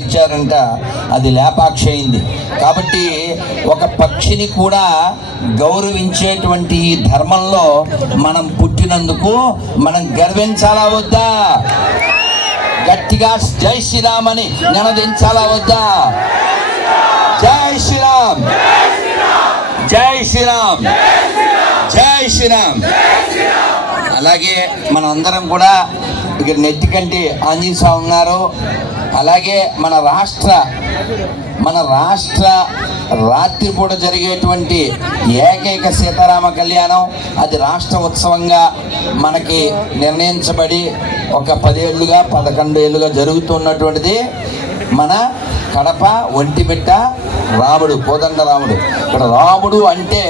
ఇచ్చారంట, అది లేపాక్షి అయింది. కాబట్టి ఒక పక్షిని కూడా గౌరవించేటువంటి ఈ ధర్మంలో మనం పుట్టినందుకు మనం గర్వించాలా వద్దా? గట్టిగా జై శ్రీరామ్ అని నినదించాలా వద్దా? జై శ్రీరామ్, జై శ్రీరామ్, జై శ్రీరామ్. అలాగే మనం అందరం కూడా ఇక్కడ నెట్టికంటి ఆంజనేయ స్వామి ఉన్నారు. అలాగే మన రాష్ట్ర రాత్రిపూట జరిగేటువంటి ఏకైక సీతారామ కళ్యాణం, అది రాష్ట్ర ఉత్సవంగా మనకి నిర్ణయించబడి ఒక 10 ఏళ్ళుగా 11 ఏళ్ళుగా జరుగుతున్నటువంటిది మన కడప ఒంటిమిట్ట రాముడు, కోదండ రాముడు. ఇక్కడ రాముడు అంటే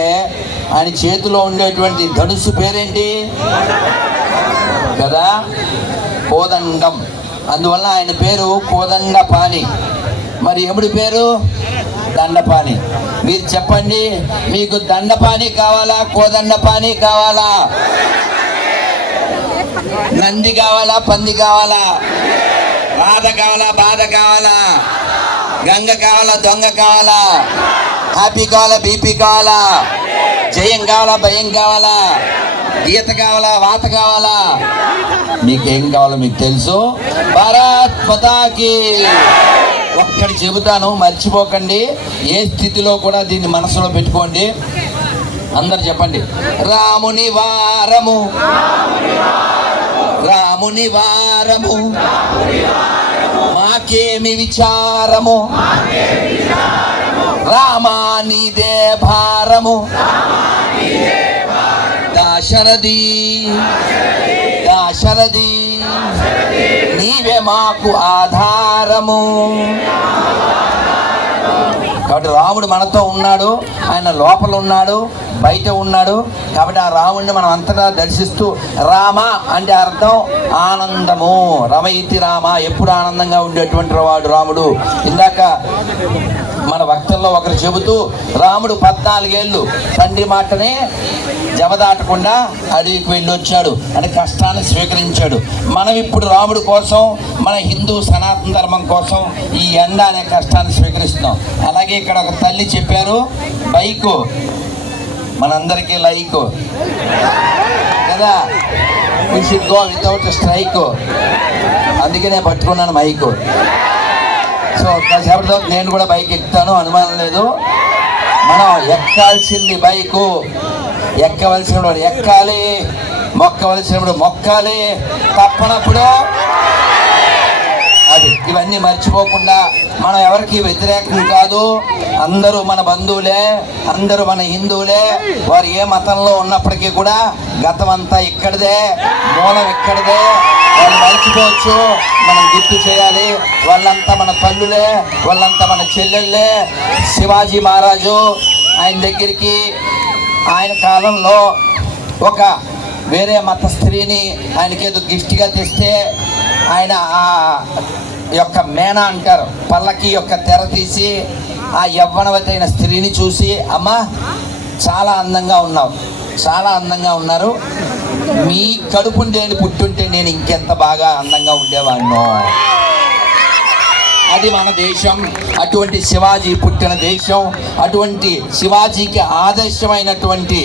ఆయన చేతిలో ఉండేటువంటి ధనుసు పేరేంటి కదా? కోదండం. అందువల్ల ఆయన పేరు కోదండపాణి. మరి ఎముడి పేరు దండపాణి. మీరు చెప్పండి, మీకు దండపాణి కావాలా, కోదండపాణి కావాలా? నంది కావాలా, పంది కావాలా? రాధ కావాలా, బాధ కావాలా? గంగ కావాలా, దొంగ కావాలా? హ్యాపీ కావాలా, బీపీ కావాలా? జయం కావాలా, భయం కావాలా? గీత కావాలా, వాత కావాలా? మీకేం కావాలో మీకు తెలుసు. భారత్ మాతాకి. ఒక్కటి చెబుతాను, మర్చిపోకండి. ఏ స్థితిలో కూడా దీన్ని మనసులో పెట్టుకోండి. అందరు చెప్పండి, రాముని వారము, రాముని వారము, మాకేమి విచారము, రామానిదే భారము, దాశరథి దాశరథి నీవే మాకు ఆధారము. కాబట్టి రాముడు మనతో ఉన్నాడు, ఆయన లోపల ఉన్నాడు, బయట ఉన్నాడు. కాబట్టి ఆ రాముడిని మనం అంతటా దర్శిస్తూ, రామ అంటే అర్థం ఆనందము, రమయితి రామ, ఎప్పుడు ఆనందంగా ఉండేటువంటి వాడు రాముడు. ఇందాక మన భక్తుల్లో ఒకరు చెబుతూ, రాముడు 14 ఏళ్ళు తండ్రి మాటనే జవదాటకుండా అడవికి వెళ్ళి వచ్చాడు అని కష్టాన్ని స్వీకరించాడు. మనం ఇప్పుడు రాముడు కోసం, మన హిందూ సనాతన ధర్మం కోసం ఈ ఎండ అనే కష్టాన్ని స్వీకరిస్తున్నాం. అలాగే ఇక్కడ ఒక తల్లి చెప్పారు, బైకు మనందరికీ లైక్ కదా, we should go without a strike. అందుకే నేను పట్టుకున్నాను మైకు. సో కాసేపటితో నేను కూడా బైక్ ఎక్కుతాను, అనుమానం లేదు. మనం ఎక్కాల్సింది బైకు, ఎక్కవలసినప్పుడు ఎక్కాలి, మొక్కవలసినప్పుడు మొక్కాలి, తప్పనప్పుడు అది. ఇవన్నీ మర్చిపోకుండా మనం ఎవరికి వ్యతిరేకం కాదు. అందరూ మన బంధువులే, అందరూ మన హిందువులే. వారు ఏ మతంలో ఉన్నప్పటికీ కూడా గతం అంతా ఇక్కడిదే, మూలం ఇక్కడిదే. వాళ్ళు మర్చిపోవచ్చు, మనం గుర్తు చేయాలి. వాళ్ళంతా మన తల్లులే, వాళ్ళంతా మన చెల్లెళ్ళే. శివాజీ మహారాజు ఆయన దగ్గరికి ఆయన కాలంలో ఒక వేరే మత స్త్రీని ఆయనకేదో గిఫ్ట్గా తెస్తే, ఆయన ఆ యొక్క మేనా అంటారు, పల్లకి యొక్క తెర తీసి ఆ యవ్వనవతి అయిన స్త్రీని చూసి, అమ్మా చాలా అందంగా ఉన్నావు, చాలా అందంగా ఉన్నారు, మీ కడుపుండేని పుట్టుంటే నేను ఇంకెంత బాగా అందంగా ఉండేవాడినో. అది మన దేశం, అటువంటి శివాజీ పుట్టిన దేశం, అటువంటి శివాజీకి ఆదర్శమైనటువంటి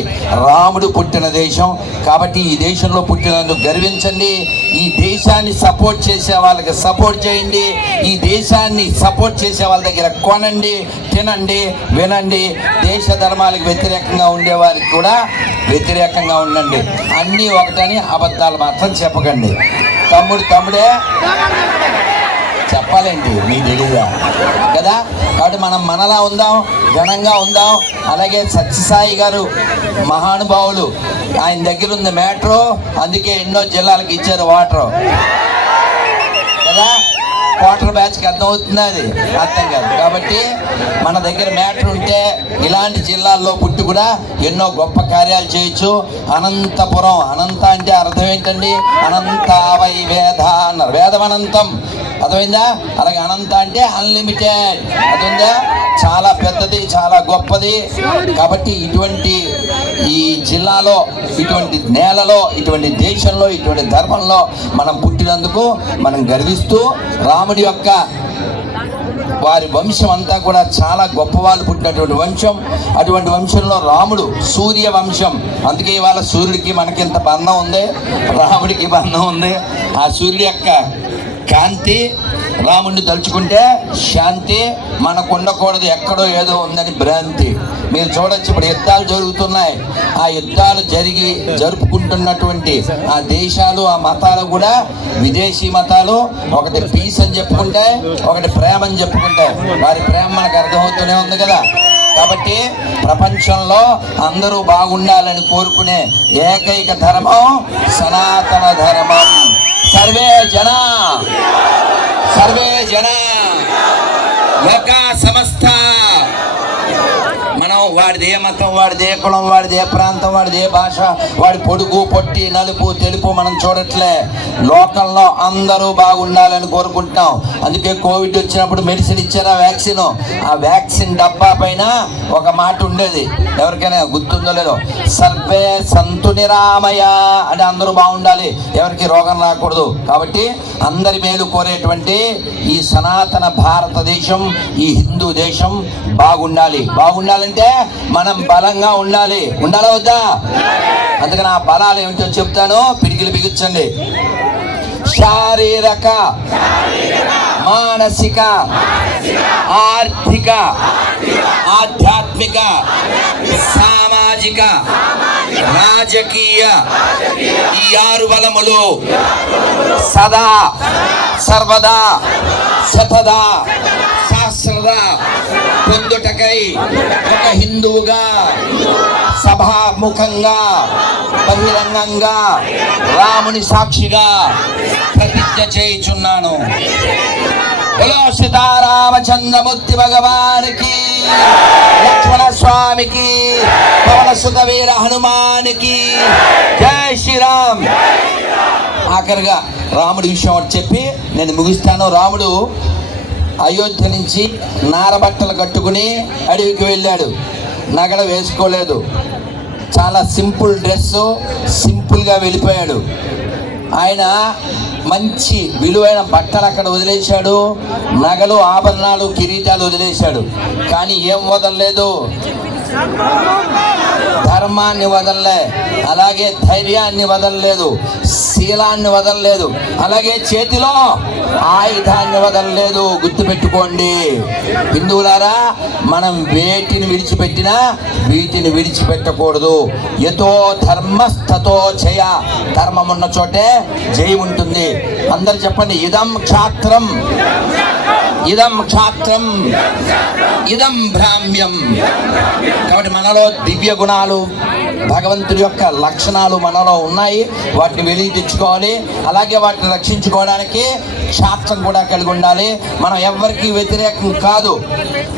రాముడు పుట్టిన దేశం. కాబట్టి ఈ దేశంలో పుట్టినందుకు గర్వించండి. ఈ దేశాన్ని సపోర్ట్ చేసే వాళ్ళకి సపోర్ట్ చేయండి. ఈ దేశాన్ని సపోర్ట్ చేసే వాళ్ళ దగ్గర కొనండి, తినండి, వినండి. దేశ ధర్మాలకు వ్యతిరేకంగా ఉండేవారికి కూడా వ్యతిరేకంగా ఉండండి. అన్నీ ఒకటని అబద్ధాలు మాత్రం చెప్పకండి. తమ్ముడే చెప్పాలండి, మీకు తెలియదా కదా? కాబట్టి మనం మనలా ఉందాం, ఘనంగా ఉందాం. అలాగే సత్యసాయి గారు మహానుభావులు, ఆయన దగ్గర ఉంది మ్యాట్రో, అందుకే ఎన్నో జిల్లాలకు ఇచ్చారు వాటర్ కదా. క్వార్టర్ బ్యాచ్కి అర్థమవుతుంది, అది అర్థం కాదు. కాబట్టి మన దగ్గర మ్యాటర్ ఉంటే ఇలాంటి జిల్లాల్లో పుట్టి కూడా ఎన్నో గొప్ప కార్యాలు చేయొచ్చు. అనంతపురం, అనంత అంటే అర్థం ఏంటండి? అనంత వై వేద అన్నారు, వేదం అనంతం, అర్థమైందా? అలాగే అనంత అంటే అన్లిమిటెడ్, అర్థమైందా? చాలా పెద్దది, చాలా గొప్పది. కాబట్టి ఇటువంటి ఈ జిల్లాలో, ఇటువంటి నేలలో, ఇటువంటి దేశంలో, ఇటువంటి ధర్మంలో మనం పుట్టినందుకు మనం గర్విస్తూ రాముడి యొక్క వారి వంశం అంతా కూడా చాలా గొప్ప వాళ్ళు పుట్టినటువంటి వంశం. అటువంటి వంశంలో రాముడు సూర్య వంశం. అందుకే ఇవాళ సూర్యుడికి మనకింత బంధం ఉంది, రాముడికి బంధం ఉంది. ఆ సూర్యుడి యొక్క కాంతి, రాముడిని తలుచుకుంటే శాంతి. మనకు ఉండకూడదు ఎక్కడో ఏదో ఉందని భ్రాంతి. మీరు చూడొచ్చు, ఇప్పుడు యుద్ధాలు జరుగుతున్నాయి. ఆ యుద్ధాలు జరుపుకుంటున్నటువంటి ఆ దేశాలు, ఆ మతాలు కూడా విదేశీ మతాలు. ఒకటి పీస్ అని చెప్పుకుంటాయి, ఒకటి ప్రేమ అని చెప్పుకుంటాయి. వారి ప్రేమ మనకు అర్థమవుతూనే ఉంది కదా. కాబట్టి ప్రపంచంలో అందరూ బాగుండాలని కోరుకునే ఏకైక ధర్మం సనాతన ధర్మం. సర్వే జన లోకా సమస్త. మనం వాడిది ఏ మతం, వాడిది ఏ కులం, వాడిది ఏ ప్రాంతం, వాడిది ఏ భాష, వాడి పొడుగు పొట్టి నలుపు తెలుపు మనం చూడట్లే. లోకంలో అందరూ బాగుండాలని కోరుకుంటున్నాం. అందుకే కోవిడ్ వచ్చినప్పుడు మెడిసిన్ ఇచ్చారు, వ్యాక్సిన్. ఆ వ్యాక్సిన్ డబ్బా పైన ఒక మాట ఉండేది, ఎవరికైనా గుర్తుందో లేదో, సర్వే సంతు నిరామయ అంటే అందరూ బాగుండాలి, ఎవరికి రోగం రాకూడదు. కాబట్టి అందరి మేలు కోరేటువంటి ఈ సనాతన భారతదేశం, ఈ హిందూ దేశం బాగుండాలంటే మనం బలంగా ఉండాలా వద్దా? అందుకని ఆ బలాలు ఏమిటో చెప్తాను, పిడికిలు బిగించండి. శారీరక, మానసిక, ఆర్థిక, ఆధ్యాత్మిక, సామాజిక, రాజకీయ ఈ 6 బలములు సదా సర్వదా శతదా సహస్రదా పొందుటకై ఒక హిందువుగా సభాముఖంగా బహిరంగంగా రాముని సాక్షిగా ప్రతిజ్ఞ చేయుచున్నాను. బలో సీతారామచంద్రమూర్తి భగవానికి, లక్ష్మణ స్వామికి, పవన సుత వీర హనుమానికి జై శ్రీరామ్. ఆఖరిగా రాముడి విషయం ఒకటి చెప్పి నేను ముగిస్తాను. రాముడు అయోధ్య నుంచి నారబట్టలు కట్టుకుని అడవికి వెళ్ళాడు. నగలు వేసుకోలేదు, చాలా సింపుల్ డ్రెస్సు, సింపుల్గా వెళ్ళిపోయాడు. ఆయన మంచి విలువైన బట్టలు అక్కడ వదిలేశాడు, నగలు, ఆభరణాలు, కిరీటాలు వదిలేశాడు. కానీ ఏం వదలలేదు, ధర్మాన్ని వదలలే, అలాగే ధైర్యాన్ని వదలలేదు, శీలాన్ని వదలలేదు, అలాగే చేతిలో ఆయుధాన్ని వదలలేదు. గుర్తుపెట్టుకోండి హిందువులారా, మనం వేటిని విడిచిపెట్టినా వీటిని విడిచిపెట్టకూడదు. యతో ధర్మస్తతో జయ, ధర్మం ఉన్న చోటే జయం ఉంటుంది. అందరు చెప్పండి, ఇదం క్షాత్రం, ఇదం క్షాత్రం, ఇదం భ్రామ్యం. కాబట్టి మనలో దివ్య గుణాలు, భగవంతుడి యొక్క లక్షణాలు మనలో ఉన్నాయి. వాటిని వెలికి తెచ్చుకోవాలి, అలాగే వాటిని రక్షించుకోవడానికి క్షాత్రం కూడా కలిగి ఉండాలి. మనం ఎవరికి వ్యతిరేకం కాదు.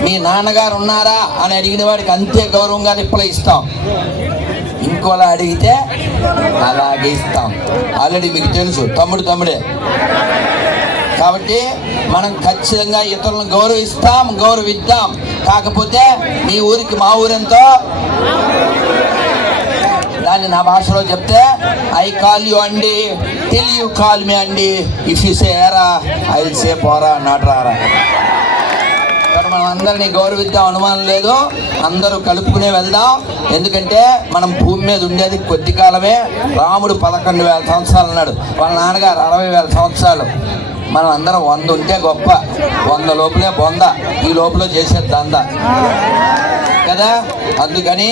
మీ నాన్నగారు ఉన్నారా అని అడిగిన వాడికి అంతే గౌరవంగా రిప్లై ఇస్తాం. ఇంకోలా అడిగితే అలాగే ఇస్తాం. ఆల్రెడీ మీకు తెలుసు, తమ్ముడే. కాబట్టి మనం ఖచ్చితంగా ఇతరులను గౌరవిద్దాం. కాకపోతే మీ ఊరికి మా ఊరెంతో దాన్ని నా భాషలో చెప్తే, ఐ కాల్ యూ అండి, టిల్ యూ కాల్ మీ అండి, ఇఫ్ యూ సే ఏరా ఐ విల్ సే పోరా, నాట్ రారా. మనం అందరినీ గౌరవిద్దాం, అనుమానం లేదు. అందరూ కలుపుకునే వెళ్దాం. ఎందుకంటే మనం భూమి మీద ఉండేది కొద్ది కాలమే. రాముడు 11,000 సంవత్సరాలు ఉన్నాడు, వాళ్ళ నాన్నగారు 60,000 సంవత్సరాలు. మనం అందరం 100 ఉంటే గొప్ప, 100 లోపలే బొంద, ఈ లోపల చేసే దంద కదా. అందుకని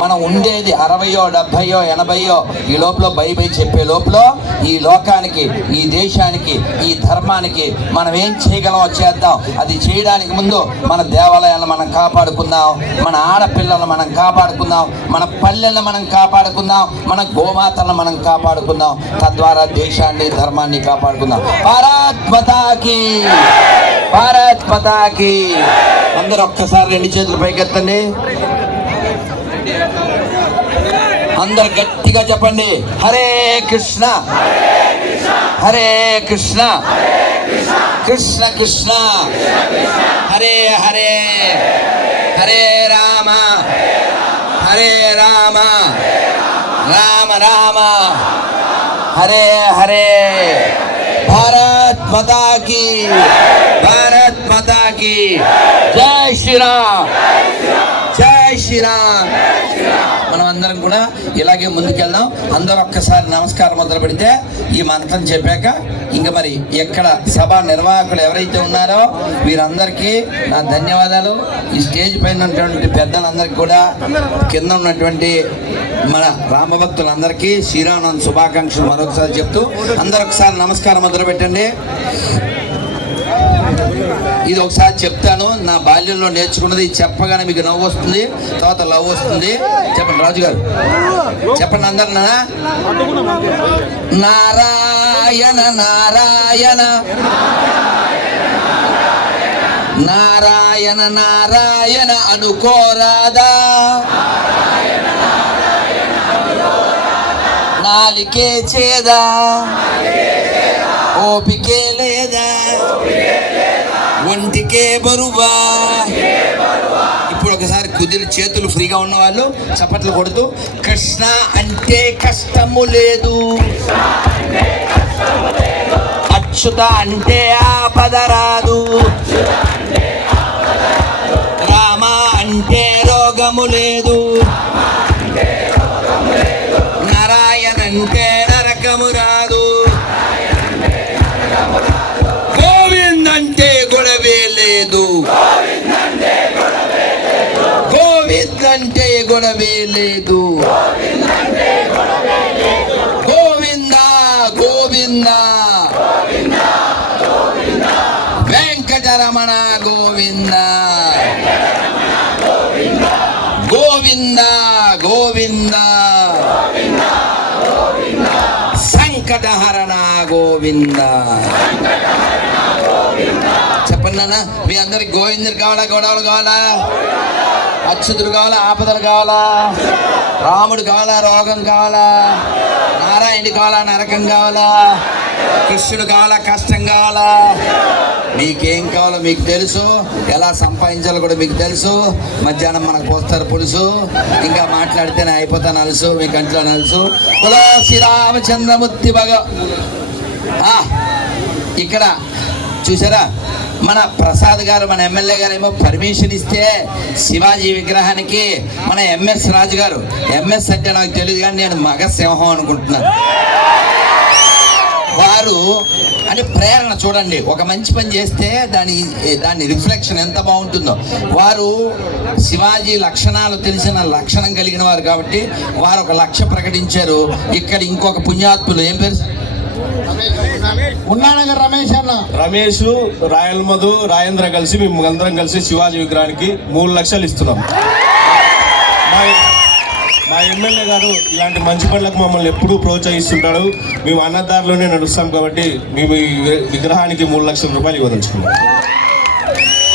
మనం ఉండేది 60, 70, 80 ఈ లోపల బై చెప్పే లోపల ఈ లోకానికి, ఈ దేశానికి, ఈ ధర్మానికి మనం ఏం చేయగలమో చేద్దాం. అది చేయడానికి ముందు మన దేవాలయాలను మనం కాపాడుకుందాం, మన ఆడపిల్లలను మనం కాపాడుకుందాం, మన పల్లెలను మనం కాపాడుకుందాం, మన గోమాతలను మనం కాపాడుకుందాం. తద్వారా దేశాన్ని, ధర్మాన్ని కాపాడుకుందాం. భారత్ మాతాకి, భారత్ మాతాకి. అందరూ ఒక్కసారి 2 చేతులు పైకెత్తండి. అందరు గట్టిగా చెప్పండి, హరే కృష్ణ హరే కృష్ణ కృష్ణ కృష్ణ హరే హరే, హరే రామ హరే రామ రామ రామ హరే హరే. భారత్ మాతా కీ, భారత్ మాతా మాతాకి జై శ్రీరామ్, జై శ్రీరామ్. మనం అందరం కూడా ఇలాగే ముందుకెళ్దాం. అందరూ ఒక్కసారి నమస్కారం మొదలు పెడితే ఈ మంత్రం చెప్పాక ఇంకా మరి ఎక్కడ సభా నిర్వాహకులు ఎవరైతే ఉన్నారో వీరందరికీ నా ధన్యవాదాలు. ఈ స్టేజ్ పైన ఉన్నటువంటి పెద్దలందరికీ కూడా, కింద ఉన్నటువంటి మన రామభక్తులందరికీ శ్రీరామనవమి శుభాకాంక్షలు మరొకసారి చెప్తూ అందరూ ఒకసారి నమస్కారం మొదలు పెట్టండి. ఇది ఒకసారి చెప్తాను, నా బాల్యంలో నేర్చుకున్నది. చెప్పగానే మీకు నవ్వు వస్తుంది, తర్వాత లవ్ వస్తుంది. చెప్పండి రాజు గారు, చెప్పండి అందరు. నారాయణ నారాయణ నారాయణ నారాయణ అనుకోరాదా, నాలికే చేదా, ఓపికే లేదా, ఒంటికే బరువా. ఇప్పుడు ఒకసారి కుదిరి చేతులు ఫ్రీగా ఉన్న వాళ్ళు చప్పట్లు కొడుతూ కృష్ణ అంటే కష్టము లేదు, అచ్యుత అంటే ఆపద రాదు, రామ అంటే రోగము లేదు, నారాయణ అంటే నరకము రాదు, గోవింద్ అంటే గొడవే లేదు, గోవింద్ అంటే గొడవే లేదు, గోవింద గోవింద వెంకటరమణ గోవింద, గోవింద గోవింద సంకటహరణ గోవింద. చెప్పండి నాన్న, మీ అందరికి గోవిందుడు కావాలా, గొడవలు కావాలా, అచ్యుతుడు కావాలా, ఆపదలు కావాలా, రాముడు కావాలా, రోగం కావాలా, నారాయణుడు కావాలా, నరకం కావాలా, కృష్ణుడు కావాలా, కష్టం కావాలా. మీకేం కావాలో మీకు తెలుసు, ఎలా సంపాదించాలో కూడా మీకు తెలుసు. మధ్యాహ్నం మనకు పోస్తారు పులుసు, ఇంకా మాట్లాడితేనే అయిపోతాను అలుసు, మీ కంట్లో నలుసు. శ్రీరామచంద్రమూర్తి ఇక్కడ చూసారా, మన ప్రసాద్ గారు, మన ఎమ్మెల్యే గారు ఏమో పర్మిషన్ ఇస్తే శివాజీ విగ్రహానికి మన ఎంఎస్ రాజు గారు, ఎంఎస్ అంటే నాకు తెలియదు కానీ నేను మగ సింహం అనుకుంటున్నాను. వారు అంటే ప్రేరణ చూడండి, ఒక మంచి పని చేస్తే దాని రిఫ్లెక్షన్ ఎంత బాగుంటుందో. వారు శివాజీ లక్షణాలు తెలిసిన లక్షణం కలిగిన వారు కాబట్టి వారు ఒక లక్ష్య ప్రకటించారు. ఇక్కడ ఇంకొక పుణ్యాత్ములు, ఏం పేరు, ఉన్నానగర్ రమేష్ అన్న, రమేష్, రాయల్ మధు, రాజేంద్ర కలిసి మేము అందరం కలిసి శివాజీ విగ్రహానికి 3 లక్షలు ఇస్తున్నాం. మా ఎమ్మెల్యే గారు ఇలాంటి మంచి పనులకు మమ్మల్ని ఎప్పుడూ ప్రోత్సహిస్తుంటాడు. మేము అన్నదారులోనే నడుస్తాం కాబట్టి మేము ఈ విగ్రహానికి 3 లక్షల రూపాయలు ఇవ్వదలుచుకున్నాం.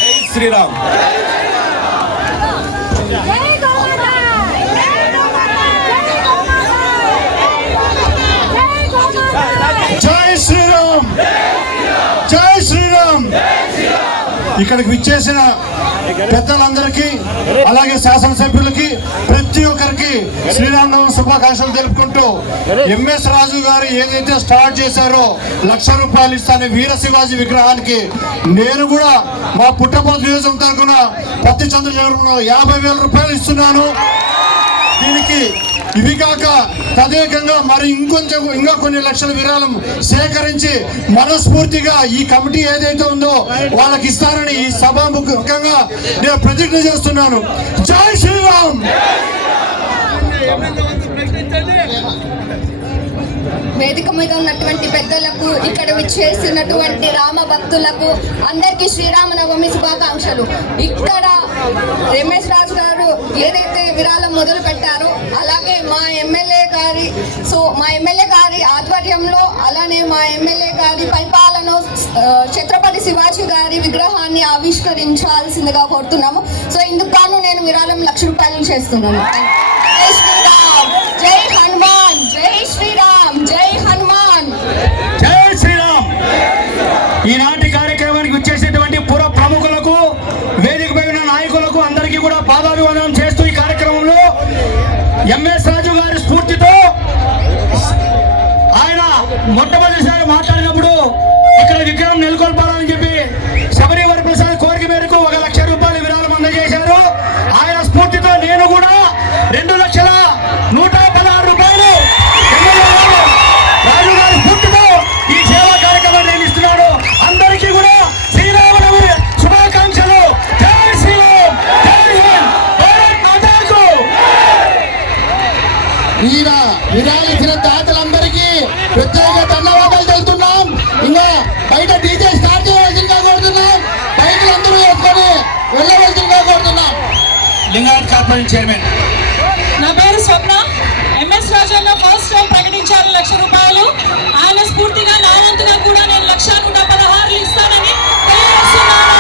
జై శ్రీరామ్. జై శ్రీరామ్, జై శ్రీరామ్. ఇక్కడికి విచ్చేసిన పెద్దలందరికీ, అలాగే శాసనసభ్యులకి, ప్రతి ఒక్కరికి శ్రీరామనవమి శుభాకాంక్షలు తెలుపుకుంటూ, ఎంఎస్ రాజు గారు ఏదైతే స్టార్ట్ చేశారో 1,00,000 రూపాయలు ఇస్తానే వీర శివాజీ విగ్రహానికి, నేను కూడా మా పుట్టపర్తి నియోజకవర్గం తరఫున పత్తి చంద్రశేఖర్ 50,000 రూపాయలు ఇస్తున్నాను. దీనికి ఇవి కాక తదేకంగా మరి ఇంకా కొన్ని లక్షల విరాళం సేకరించి మనస్ఫూర్తిగా ఈ కమిటీ ఏదైతే ఉందో వాళ్ళకి ఇస్తానని ఈ సభాముఖంగా నేను ప్రతిజ్ఞ చేస్తున్నాను. జై శ్రీరామ్. వేదిక మీద ఉన్నటువంటి పెద్దలకు, ఇక్కడ విచ్చేసినటువంటి రామ భక్తులకు అందరికీ శ్రీరామనవమి శుభాకాంక్షలు. ఇక్కడ ఎంఎస్ రాజు గారు ఏదైతే విరాళం మొదలు పెట్టారో అలాగే మా ఎమ్మెల్యే గారి ఆధ్వర్యంలో, అలానే మా ఎమ్మెల్యే గారి పరిపాలన ఛత్రపతి శివాజీ గారి విగ్రహాన్ని ఆవిష్కరించాల్సిందిగా కోరుతున్నాము. సో ఇందుకు గాను నేను విరాళం 1,00,000 రూపాయలు చేస్తున్నాను. జై శ్రీరామ్, జై హనుమాన్, జై శ్రీరామ్, జై హనుమాన్, జై శ్రీరామ్. ఈనాటి కార్యక్రమానికి వచ్చేసేటువంటి పుర ప్రముఖులకు, వేదిక పైన నాయకులకు అందరికీ కూడా పాదాభివందనం చేస్తూ ఈ కార్యక్రమంలో ఎంఎస్ రాజు గారి స్ఫూర్తితో ఆయన మొట్టమొదటిసారి మాట్లాడినప్పుడు ఇక్కడ విగ్రహం నెలకొల్పాలని చెప్పి శబరి వరప్రసాద్ కార్పొరేషన్ చైర్మన్. నా పేరు స్వప్న. ఎంఎస్ రాజన్న ఫస్ట్ టైం ప్రకటించారు 1,00,000 రూపాయలు. ఆయన స్ఫూర్తిగా నా వంతుగా కూడా నేను 1,116 ఇస్తానని తెలియజేస్తున్నాను.